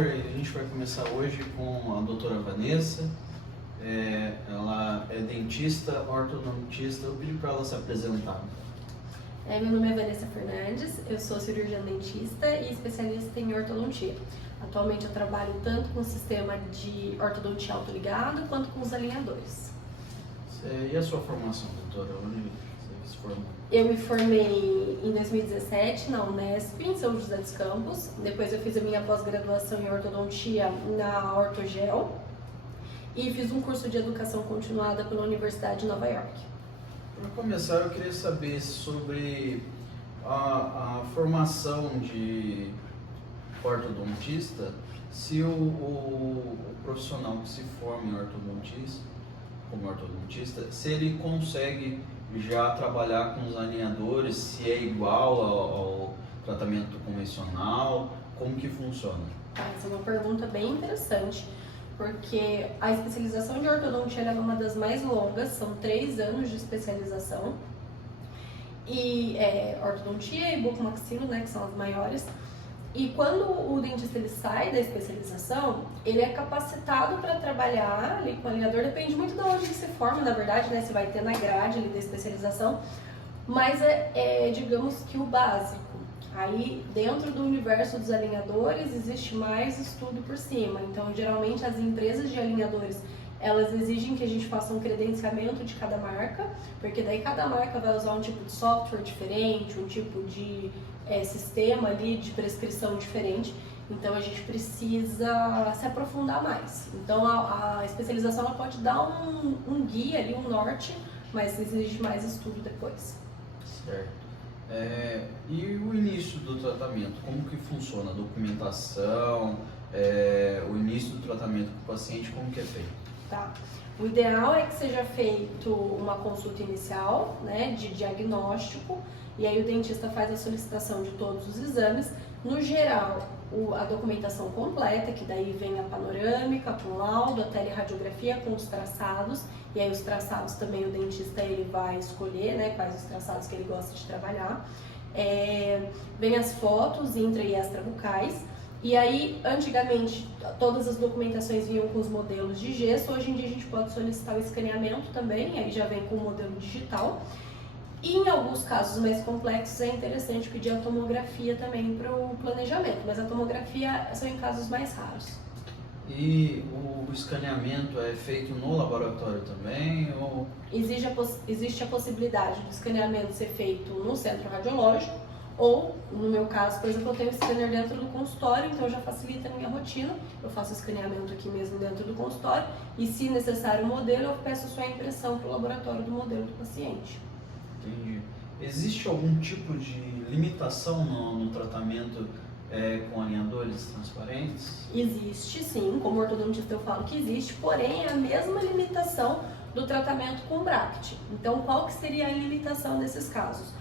Power, e a gente vai começar hoje com a doutora Vanessa. Ela é dentista, ortodontista. Eu pedi para ela se apresentar. Meu nome é Vanessa Fernandes, eu sou cirurgiã dentista e especialista em ortodontia. Atualmente eu trabalho tanto com o sistema de ortodontia autoligado quanto com os alinhadores. E a sua formação, doutora? Onde você se formou? Eu me formei em 2017 na Unesp, em São José dos Campos. Depois eu fiz a minha pós-graduação em ortodontia na Ortogel e fiz um curso de educação continuada pela Universidade de Nova York. Para começar, eu queria saber sobre a formação de ortodontista, se o profissional que se forma em como ortodontista, se ele consegue já trabalhar com os alinhadores, se é igual ao tratamento convencional, como que funciona? Essa é uma pergunta bem interessante, porque a especialização de ortodontia é uma das mais longas, são 3 anos de especialização, e ortodontia e bucomaxilo, né, que são as maiores. E quando o dentista ele sai da especialização, ele é capacitado para trabalhar ali com o alinhador, depende muito de onde você forma, na verdade, né, você vai ter na grade ali da especialização, mas digamos que o básico. Aí, dentro do universo dos alinhadores, existe mais estudo por cima. Então, geralmente, as empresas de alinhadores, elas exigem que a gente faça um credenciamento de cada marca, porque daí cada marca vai usar um tipo de software diferente, um tipo de sistema ali de prescrição diferente. Então, a gente precisa se aprofundar mais. Então, a especialização ela pode dar um guia ali, um norte, mas exige mais estudo depois. Certo. E o início do tratamento, como que funciona? A documentação, o início do tratamento com o paciente, como que é feito? Tá. O ideal é que seja feito uma consulta inicial, né, de diagnóstico, e aí o dentista faz a solicitação de todos os exames. No geral, a documentação completa, que daí vem a panorâmica, com laudo, a teleradiografia com os traçados, e aí os traçados também o dentista ele vai escolher, né, quais os traçados que ele gosta de trabalhar. Vem as fotos intra e extrabucais, e aí antigamente todas as documentações vinham com os modelos de gesso, hoje em dia a gente pode solicitar o escaneamento também, aí já vem com o modelo digital. E em alguns casos mais complexos é interessante pedir a tomografia também para o planejamento, mas a tomografia são em casos mais raros. E o escaneamento é feito no laboratório também? Ou... Existe a possibilidade do escaneamento ser feito no centro radiológico, ou, no meu caso, por exemplo, eu tenho o scanner dentro do consultório, então já facilita a minha rotina. Eu faço o escaneamento aqui mesmo dentro do consultório e, se necessário o modelo, eu peço só a impressão para o laboratório do modelo do paciente. Entendi. Existe algum tipo de limitação no tratamento com alinhadores transparentes? Existe, sim. Como ortodontista eu falo que existe, porém é a mesma limitação do tratamento com bracket. Então, qual que seria a limitação desses casos?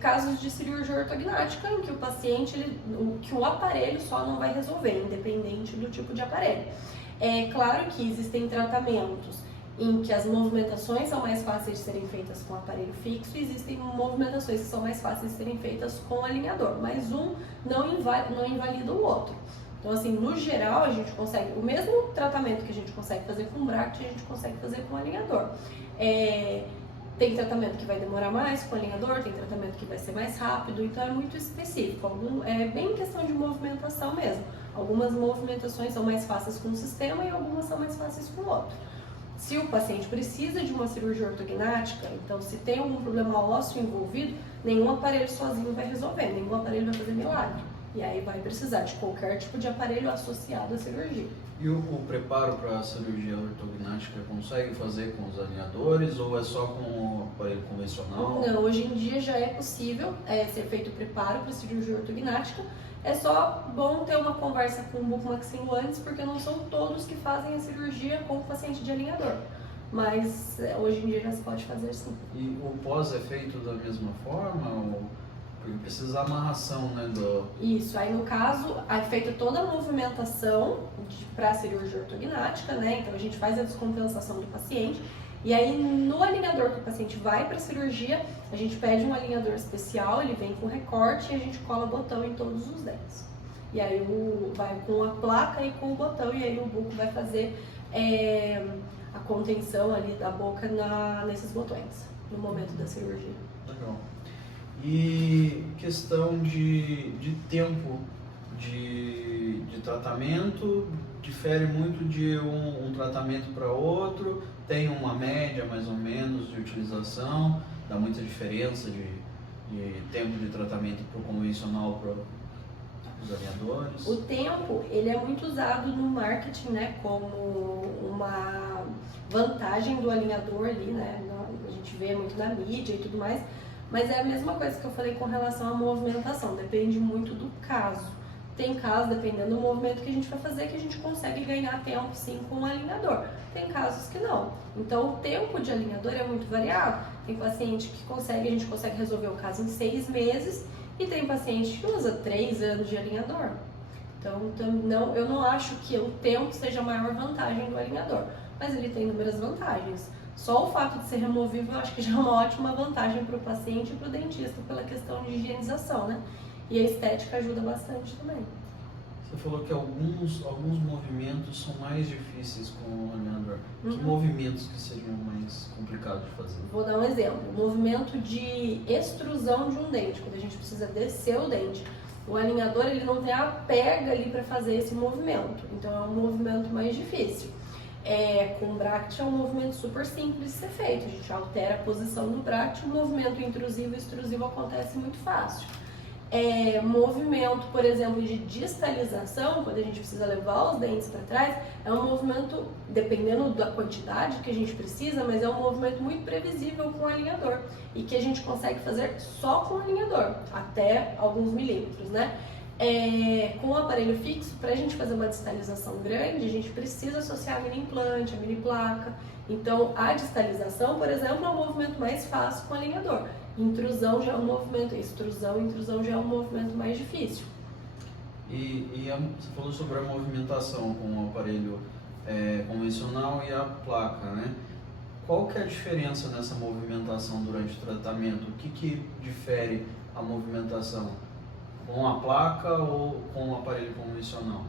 Casos de cirurgia ortognática, em que o paciente, que o aparelho só não vai resolver, independente do tipo de aparelho. É claro que existem tratamentos em que as movimentações são mais fáceis de serem feitas com aparelho fixo e existem movimentações que são mais fáceis de serem feitas com alinhador, mas um não invalida o outro. Então, assim, no geral, a gente consegue, o mesmo tratamento que a gente consegue fazer com bracket, a gente consegue fazer com alinhador. Tem tratamento que vai demorar mais com alinhador, tem tratamento que vai ser mais rápido, então é muito específico, é bem questão de movimentação mesmo. Algumas movimentações são mais fáceis com um sistema e algumas são mais fáceis com o outro. Se o paciente precisa de uma cirurgia ortognática, então se tem algum problema ósseo envolvido, nenhum aparelho sozinho vai resolver, nenhum aparelho vai fazer milagre. E aí vai precisar de qualquer tipo de aparelho associado à cirurgia. E o preparo para a cirurgia ortognática consegue fazer com os alinhadores ou é só com o aparelho convencional? Não, hoje em dia já é possível ser feito o preparo para a cirurgia ortognática. É só bom ter uma conversa com o bucomaxilo antes, porque não são todos que fazem a cirurgia com o paciente de alinhador. Mas hoje em dia já se pode fazer sim. E o pós é feito da mesma forma? Porque precisa da amarração, né? Isso, aí no caso é feita toda a movimentação para a cirurgia ortognática, né? Então a gente faz a descompensação do paciente. E aí no alinhador que o paciente vai para a cirurgia, a gente pede um alinhador especial, ele vem com recorte e a gente cola botão em todos os dentes. E aí vai com a placa e com o botão, e aí o buco vai fazer a contenção ali da boca nesses botões, no momento da cirurgia. Legal. E questão de tempo de tratamento, difere muito de um tratamento para outro, tem uma média mais ou menos de utilização, dá muita diferença de tempo de tratamento para o convencional para os alinhadores? O tempo, ele é muito usado no marketing, né, como uma vantagem do alinhador ali, né, a gente vê muito na mídia e tudo mais, mas é a mesma coisa que eu falei com relação à movimentação, depende muito do caso. Tem casos, dependendo do movimento que a gente vai fazer, que a gente consegue ganhar tempo sim com o alinhador. Tem casos que não. Então o tempo de alinhador é muito variado. Tem paciente que a gente consegue resolver o caso em 6 meses e tem paciente que usa 3 anos de alinhador. Então eu não acho que o tempo seja a maior vantagem do alinhador, mas ele tem inúmeras vantagens. Só o fato de ser removível eu acho que já é uma ótima vantagem para o paciente e para o dentista pela questão de higienização, né? E a estética ajuda bastante também. Você falou que alguns movimentos são mais difíceis com o alinhador. Uhum. Que movimentos que seriam mais complicados de fazer? Vou dar um exemplo. O movimento de extrusão de um dente, quando a gente precisa descer o dente. O alinhador ele não tem a pega ali para fazer esse movimento, então é um movimento mais difícil. Com o bracket é um movimento super simples de ser feito. A gente altera a posição do bracket, o movimento intrusivo e extrusivo acontece muito fácil. Movimento, por exemplo, de distalização, quando a gente precisa levar os dentes para trás, é um movimento, dependendo da quantidade que a gente precisa, mas é um movimento muito previsível com o alinhador e que a gente consegue fazer só com o alinhador, até alguns milímetros, né? Com o aparelho fixo, para a gente fazer uma distalização grande, a gente precisa associar a mini implante, a mini placa. Então, a distalização, por exemplo, é um movimento mais fácil com o alinhador. Intrusão já é um movimento, intrusão já é um movimento mais difícil. Você falou sobre a movimentação com o aparelho convencional e a placa, né? Qual que é a diferença nessa movimentação durante o tratamento? O que difere a movimentação com a placa ou com o aparelho convencional?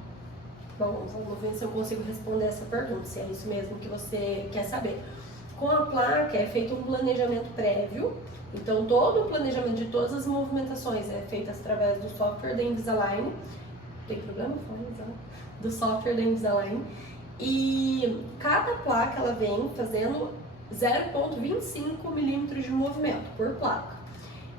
Bom, vamos ver se eu consigo responder essa pergunta, se é isso mesmo que você quer saber. Com a placa é feito um planejamento prévio, então todo o planejamento de todas as movimentações é feito através do software da Invisalign. Tem problema? Do software da Invisalign. E cada placa ela vem fazendo 0,25 milímetros de movimento por placa.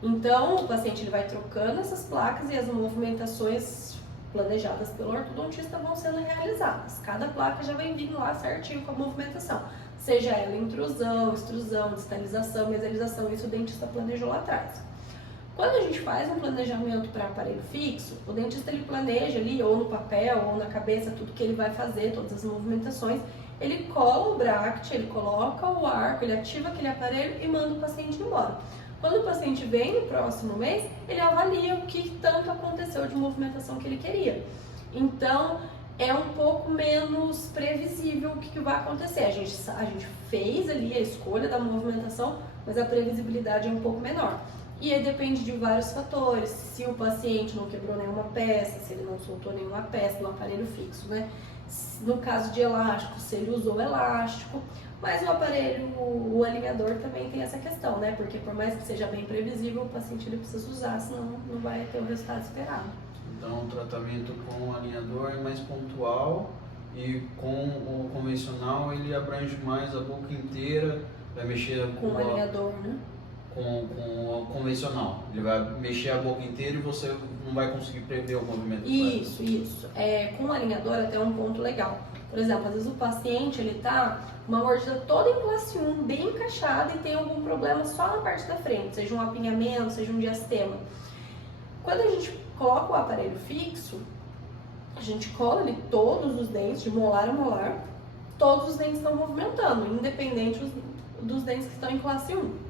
Então o paciente ele vai trocando essas placas e as movimentações planejadas pelo ortodontista vão sendo realizadas. Cada placa já vem vindo lá certinho com a movimentação. Seja ela intrusão, extrusão, distalização, mesalização, isso o dentista planejou lá atrás. Quando a gente faz um planejamento para aparelho fixo, o dentista ele planeja ali, ou no papel, ou na cabeça, tudo que ele vai fazer, todas as movimentações, ele cola o bracket, ele coloca o arco, ele ativa aquele aparelho e manda o paciente embora. Quando o paciente vem no próximo mês, ele avalia o que tanto aconteceu de movimentação que ele queria. Então, é um pouco menos previsível o que vai acontecer. A gente fez ali a escolha da movimentação, mas a previsibilidade é um pouco menor. E aí depende de vários fatores, se o paciente não quebrou nenhuma peça, se ele não soltou nenhuma peça do aparelho fixo, né? No caso de elástico, se ele usou elástico. Mas o aparelho, o alinhador também tem essa questão, né? Porque por mais que seja bem previsível, o paciente ele precisa usar, senão não vai ter o resultado esperado. Então, o tratamento com o alinhador é mais pontual e com o convencional ele abrange mais a boca inteira, vai mexer com o alinhador, né? Com o convencional. Ele vai mexer a boca inteira e você não vai conseguir prever o movimento. Isso. Com o alinhador até um ponto legal. Por exemplo, às vezes o paciente ele tá com uma mordida toda em classe 1, bem encaixada e tem algum problema só na parte da frente, seja um apinhamento, seja um diastema. Quando a gente coloca o aparelho fixo, a gente cola ali todos os dentes, de molar a molar, todos os dentes estão movimentando, independente dos dentes que estão em classe 1.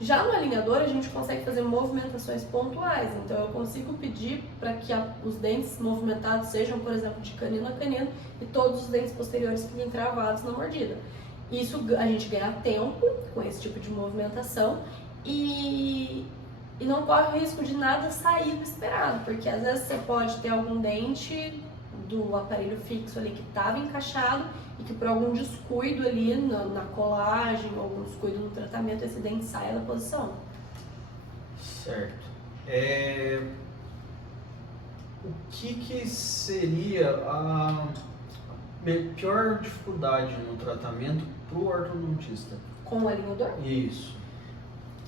Já no alinhador, a gente consegue fazer movimentações pontuais, então eu consigo pedir para que os dentes movimentados sejam, por exemplo, de canino a canino e todos os dentes posteriores fiquem travados na mordida. Isso a gente ganha tempo com esse tipo de movimentação e e não corre o risco de nada sair do esperado, porque às vezes você pode ter algum dente do aparelho fixo ali que estava encaixado e que por algum descuido ali na colagem, ou algum descuido no tratamento, esse dente saia da posição. Certo. O que seria a pior dificuldade no tratamento para o ortodontista? Com o alinhador? Isso.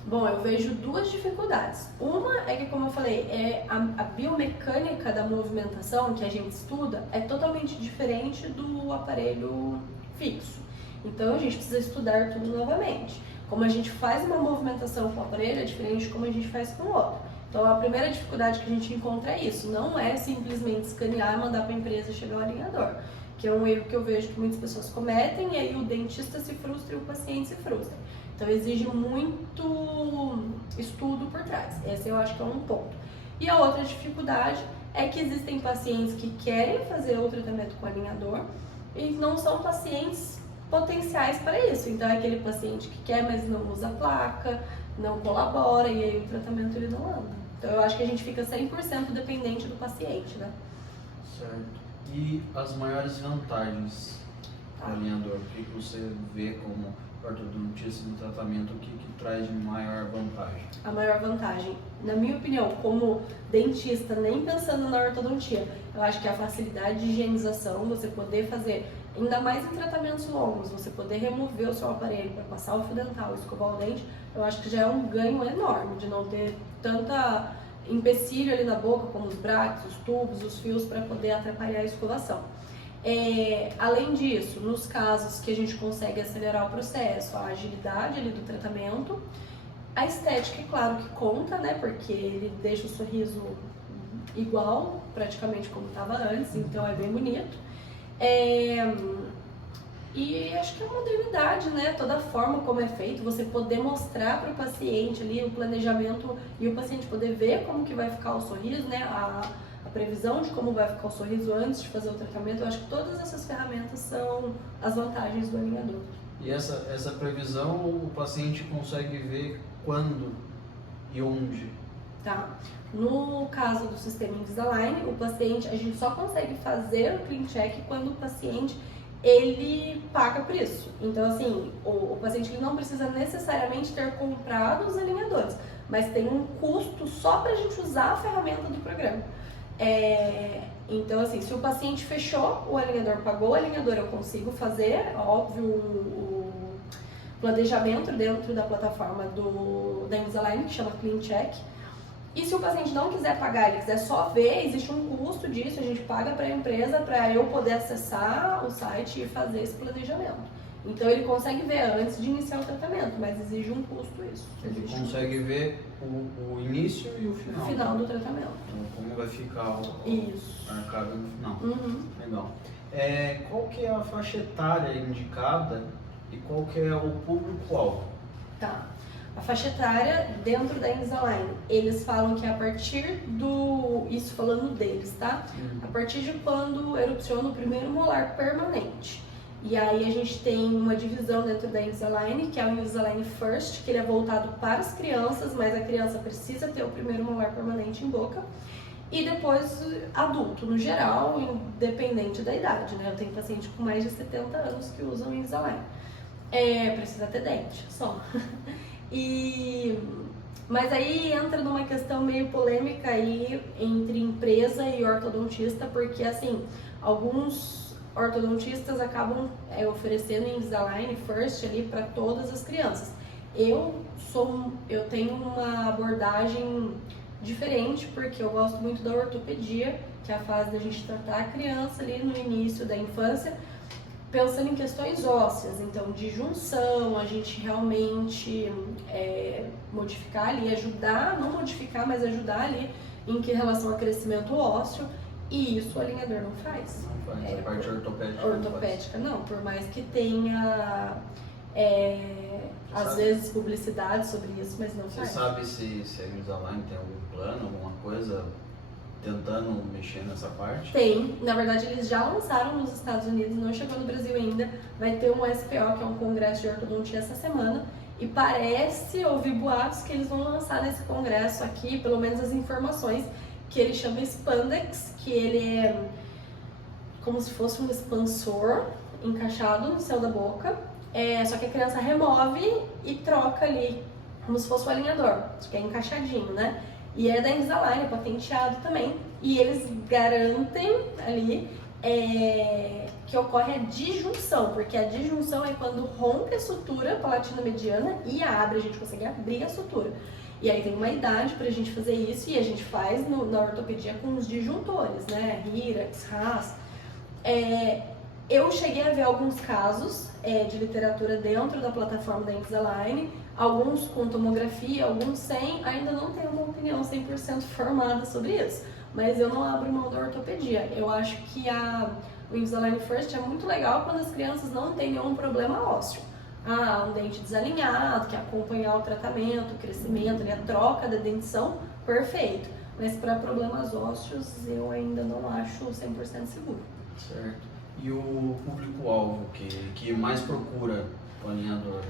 Bom, eu vejo duas dificuldades. Uma é que, como eu falei, a biomecânica da movimentação que a gente estuda é totalmente diferente do aparelho fixo. Então a gente precisa estudar tudo novamente. Como a gente faz uma movimentação com o aparelho é diferente de como a gente faz com o outro. Então a primeira dificuldade que a gente encontra é isso. Não é simplesmente escanear e mandar para a empresa chegar o alinhador, que é um erro que eu vejo que muitas pessoas cometem, e aí o dentista se frustra e o paciente se frustra. Então exige muito estudo por trás. Esse eu acho que é um ponto. E a outra dificuldade é que existem pacientes que querem fazer o tratamento com alinhador e não são pacientes potenciais para isso. Então é aquele paciente que quer, mas não usa placa, não colabora, e aí o tratamento ele não anda. Então eu acho que a gente fica 100% dependente do paciente, né? Certo. E as maiores vantagens do alinhador? O que você vê como ortodontista no tratamento, o que traz de maior vantagem? A maior vantagem, na minha opinião, como dentista, nem pensando na ortodontia, eu acho que é a facilidade de higienização, você poder fazer, ainda mais em tratamentos longos, você poder remover o seu aparelho para passar o fio dental e escovar o dente, eu acho que já é um ganho enorme de não ter tanta empecilho ali na boca, como os brackets, os tubos, os fios, para poder atrapalhar a escovação. Além disso, nos casos que a gente consegue acelerar o processo, a agilidade ali do tratamento, a estética, é claro que conta, né, porque ele deixa o sorriso igual, praticamente como estava antes, então é bem bonito. E acho que é a modernidade, né? Toda a forma como é feito, você poder mostrar para o paciente ali o planejamento e o paciente poder ver como que vai ficar o sorriso, né? A previsão de como vai ficar o sorriso antes de fazer o tratamento, eu acho que todas essas ferramentas são as vantagens do alinhador. E essa previsão o paciente consegue ver quando e onde? Tá. No caso do sistema Invisalign, o paciente, a gente só consegue fazer o clean check quando o paciente ele paga por isso. Então, assim, o paciente ele não precisa necessariamente ter comprado os alinhadores, mas tem um custo só para a gente usar a ferramenta do programa. Então, assim, se o paciente fechou o alinhador, pagou o alinhador, eu consigo fazer, óbvio, o planejamento dentro da plataforma da Invisalign, que chama Clean Check. E se o paciente não quiser pagar, ele quiser só ver, existe um custo disso, a gente paga para a empresa para eu poder acessar o site e fazer esse planejamento. Então ele consegue ver antes de iniciar o tratamento, mas exige um custo isso. Ele consegue ver o início e o final. O final do tratamento. Então, como vai ficar isso. Marcado no final. Uhum. Legal. Qual que é a faixa etária indicada e qual que é o público-alvo? Tá. A faixa etária dentro da Invisalign, eles falam que a partir do... Isso falando deles, tá? A partir de quando erupciona o primeiro molar permanente. E aí a gente tem uma divisão dentro da Invisalign, que é o Invisalign First, que ele é voltado para as crianças, mas a criança precisa ter o primeiro molar permanente em boca. E depois adulto, no geral, independente da idade, né? Eu tenho paciente com mais de 70 anos que usam Invisalign. Precisa ter dente, só. Mas aí entra numa questão meio polêmica aí entre empresa e ortodontista, porque assim, alguns ortodontistas acabam oferecendo Invisalign First ali para todas as crianças. Eu tenho uma abordagem diferente, porque eu gosto muito da ortopedia, que é a fase da gente tratar a criança ali no início da infância, pensando em questões ósseas, então de junção, a gente realmente modificar ali, ajudar, não modificar, mas ajudar ali em relação ao crescimento ósseo, e isso o alinhador não faz. Não faz, a parte ortopédica. Ortopédica não, por mais que tenha às vezes publicidade sobre isso, mas não faz. Você sabe se a Invisalign tem algum plano, alguma coisa tentando mexer nessa parte? Tem, na verdade eles já lançaram nos Estados Unidos, não chegou no Brasil ainda. Vai ter um SPO, que é um congresso de ortodontia essa semana, E parece, ouvir boatos que eles vão lançar nesse congresso aqui, pelo menos as informações, que ele chama Spandex, que ele é como se fosse um expansor encaixado no céu da boca, só que a criança remove e troca ali, como se fosse um alinhador, que é encaixadinho, né? E é da Invisalign, é patenteado também, e eles garantem ali que ocorre a disjunção, porque a disjunção é quando rompe a sutura palatina mediana e abre, a gente consegue abrir a sutura. E aí tem uma idade pra gente fazer isso e a gente faz na ortopedia com os disjuntores, né? Hyrax, Haas. Eu cheguei a ver alguns casos de literatura dentro da plataforma da Invisalign, alguns com tomografia, alguns sem, ainda não tenho uma opinião 100% formada sobre isso, mas eu não abro mão da ortopedia. Eu acho que o Invisalign First é muito legal quando as crianças não têm nenhum problema ósseo. Um dente desalinhado, que acompanhar o tratamento, o crescimento, a troca da dentição, perfeito. Mas para problemas ósseos eu ainda não acho 100% seguro. Certo. E o público-alvo que mais procura o alinhador?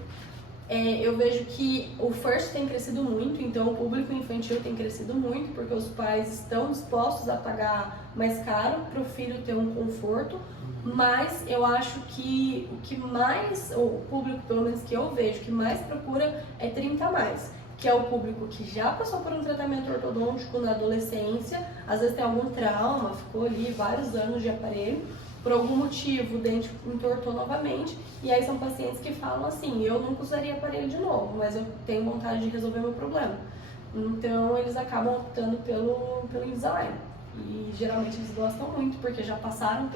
Eu vejo que o First tem crescido muito, então o público infantil tem crescido muito, porque os pais estão dispostos a pagar mais caro para o filho ter um conforto, mas eu acho que o que mais, o público, pelo menos que eu vejo, que mais procura é 30+, que é o público que já passou por um tratamento ortodôntico na adolescência, às vezes tem algum trauma, ficou ali vários anos de aparelho, por algum motivo o dente entortou novamente, e aí são pacientes que falam assim, eu nunca usaria aparelho de novo, mas eu tenho vontade de resolver meu problema. Então eles acabam optando pelo Invisalign. E geralmente eles gostam muito, porque já passaram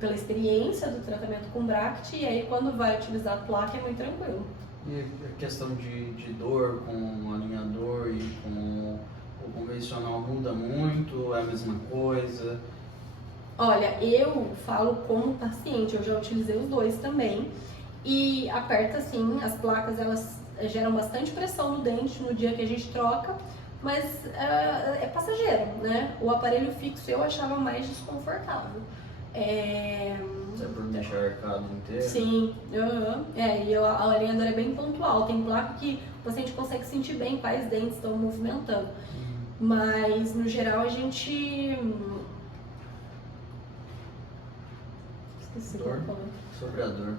pela experiência do tratamento com Bract, e aí quando vai utilizar a placa é muito tranquilo. E a questão de dor com o alinhador e com o convencional muda muito? É a mesma coisa? Olha, eu falo como paciente, eu já utilizei os dois também, e aperta sim, as placas elas geram bastante pressão no dente no dia que a gente troca, mas é passageiro, né? O aparelho fixo eu achava mais desconfortável. Você por deixar arcado inteiro? Sim, e a alinhadora é bem pontual, tem placa que o paciente consegue sentir bem quais dentes estão movimentando, mas no geral a gente... Dor? Sobre a dor.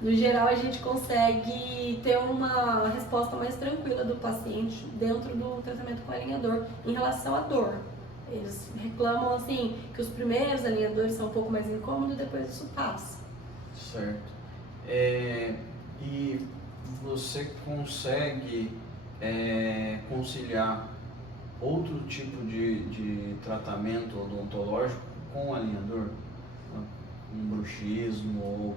No geral, a gente consegue ter uma resposta mais tranquila do paciente dentro do tratamento com alinhador em relação à dor. Eles reclamam assim que os primeiros alinhadores são um pouco mais incômodos e depois isso passa. Certo. E você consegue conciliar outro tipo de tratamento odontológico com o alinhador? Um bruxismo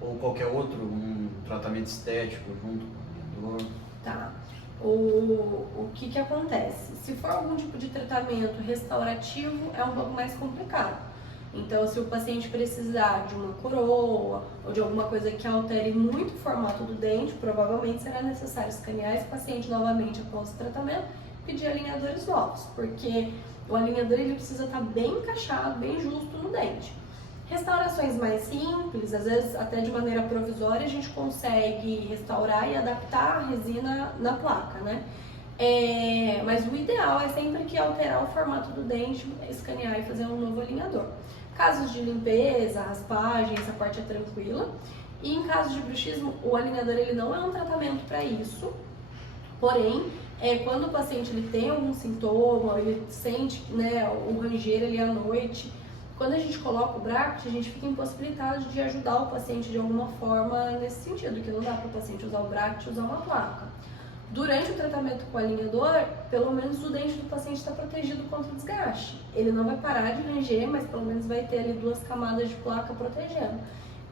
ou qualquer outro, um tratamento estético junto com o alinhador? Tá. O que acontece? Se for algum tipo de tratamento restaurativo, é um pouco mais complicado. Então, se o paciente precisar de uma coroa ou de alguma coisa que altere muito o formato do dente, provavelmente será necessário escanear esse paciente novamente após o tratamento e pedir alinhadores novos, porque o alinhador ele precisa estar bem encaixado, bem justo no dente. Restaurações mais simples, às vezes até de maneira provisória, a gente consegue restaurar e adaptar a resina na placa, né? Mas o ideal é sempre que alterar o formato do dente, escanear e fazer um novo alinhador. Casos de limpeza, raspagem, essa parte é tranquila. E em casos de bruxismo, o alinhador ele não é um tratamento para isso, porém, quando o paciente ele tem algum sintoma, ele sente, né, o ranger ali à noite, quando a gente coloca o Bract, a gente fica impossibilitado de ajudar o paciente de alguma forma nesse sentido, que não dá para o paciente usar o Bract e usar uma placa. Durante o tratamento com o alinhador, pelo menos o dente do paciente está protegido contra o desgaste. Ele não vai parar de ranger, mas pelo menos vai ter ali 2 camadas de placa protegendo.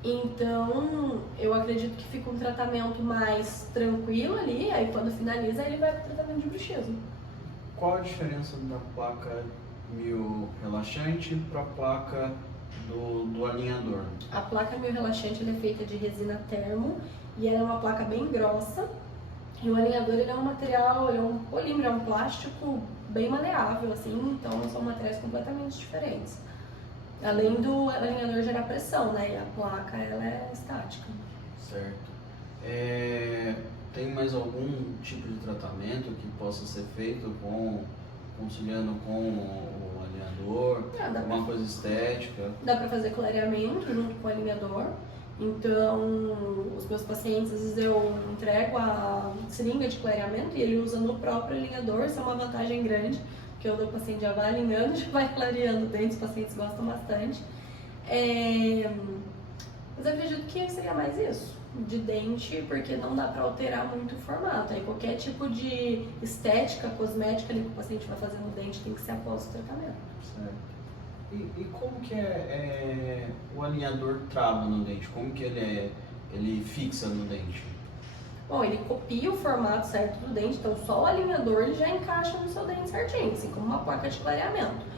Então, eu acredito que fica um tratamento mais tranquilo ali, aí quando finaliza, ele vai para o tratamento de bruxismo. Qual a diferença da placa mio-relaxante para a placa do alinhador? A placa mio-relaxante é feita de resina termo e ela é uma placa bem grossa. E o alinhador ele é um material, ele é um polímero, é um plástico bem maleável, assim, então são materiais completamente diferentes. Além do alinhador gerar pressão, né? E a placa ela é estática. Certo. Tem mais algum tipo de tratamento que possa ser feito conciliando com o alinhador? Alguma coisa estética? Dá para fazer clareamento junto com o alinhador. Então, os meus pacientes, às vezes eu entrego a seringa de clareamento e ele usa no próprio alinhador. Isso é uma vantagem grande, porque o paciente já vai alinhando, já vai clareando o dente, os pacientes gostam bastante. Mas eu acredito que seria mais isso, de dente, porque não dá para alterar muito o formato. Aí qualquer tipo de estética, cosmética ali que o paciente vai fazer no dente tem que ser após o tratamento. Certo. E como que o alinhador trava no dente? Como que ele fixa no dente? Bom, ele copia o formato certo do dente, então só o alinhador ele já encaixa no seu dente certinho, assim como uma placa de clareamento.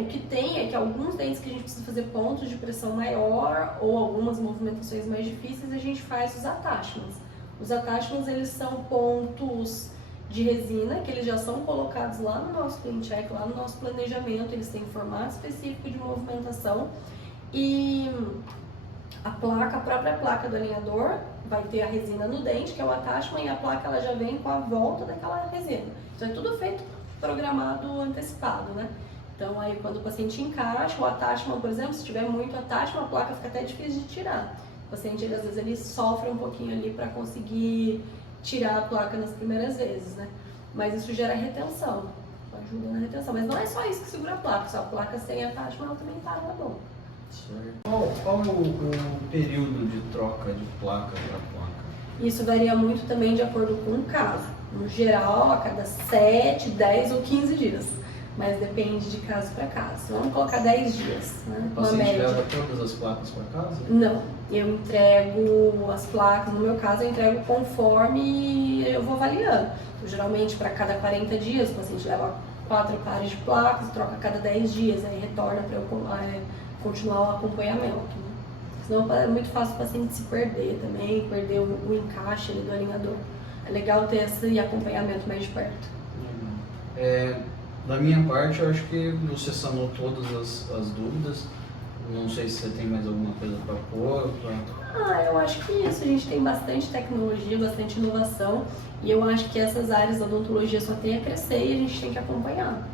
O que tem é que alguns dentes que a gente precisa fazer pontos de pressão maior ou algumas movimentações mais difíceis, a gente faz os attachments. Os attachments, eles são pontos de resina, que eles já são colocados lá no nosso clean check, lá no nosso planejamento, eles têm formato específico de movimentação e a própria placa do alinhador vai ter a resina no dente, que é o attachment, e a placa ela já vem com a volta daquela resina. Então é tudo feito programado antecipado, né? Então aí quando o paciente encaixa, o attachment, por exemplo, se tiver muito attachment, a placa fica até difícil de tirar. O paciente, às vezes, ele sofre um pouquinho ali para conseguir tirar a placa nas primeiras vezes, né? Mas isso gera retenção, ajuda na retenção. Mas não é só isso que segura a placa, só a placa sem attachment ela também tá bom. Certo. Qual é o período de troca de placa para placa? Isso varia muito também de acordo com o caso. No geral, a cada 7, 10 ou 15 dias. Mas depende de caso para caso. Vamos colocar 10 dias, né? O paciente leva todas as placas para casa? Não, eu entrego as placas, no meu caso eu entrego conforme eu vou avaliando. Então, geralmente para cada 40 dias o paciente leva 4 pares de placas, troca a cada 10 dias, aí retorna para eu continuar o acompanhamento. Né? Senão é muito fácil o paciente se perder também, perder o encaixe ali do alinhador. É legal ter esse acompanhamento mais de perto. Da minha parte, eu acho que você sanou todas as dúvidas. Não sei se você tem mais alguma coisa para pôr. Eu acho que isso. A gente tem bastante tecnologia, bastante inovação. E eu acho que essas áreas da odontologia só tem a crescer e a gente tem que acompanhar.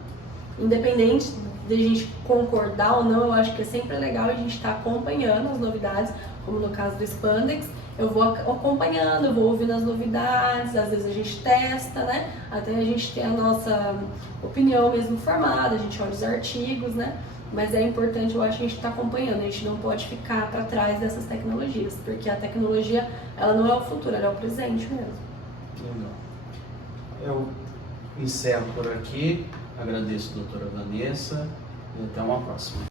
Independente de a gente concordar ou não, eu acho que é sempre legal a gente estar acompanhando as novidades, como no caso do Spandex. Eu vou acompanhando, eu vou ouvindo as novidades, às vezes a gente testa, né? Até a gente ter a nossa opinião mesmo formada, a gente olha os artigos, né? Mas é importante, eu acho, a gente estar acompanhando, a gente não pode ficar para trás dessas tecnologias, porque a tecnologia, ela não é o futuro, ela é o presente mesmo. Legal. Eu encerro por aqui, agradeço a doutora Vanessa e até uma próxima.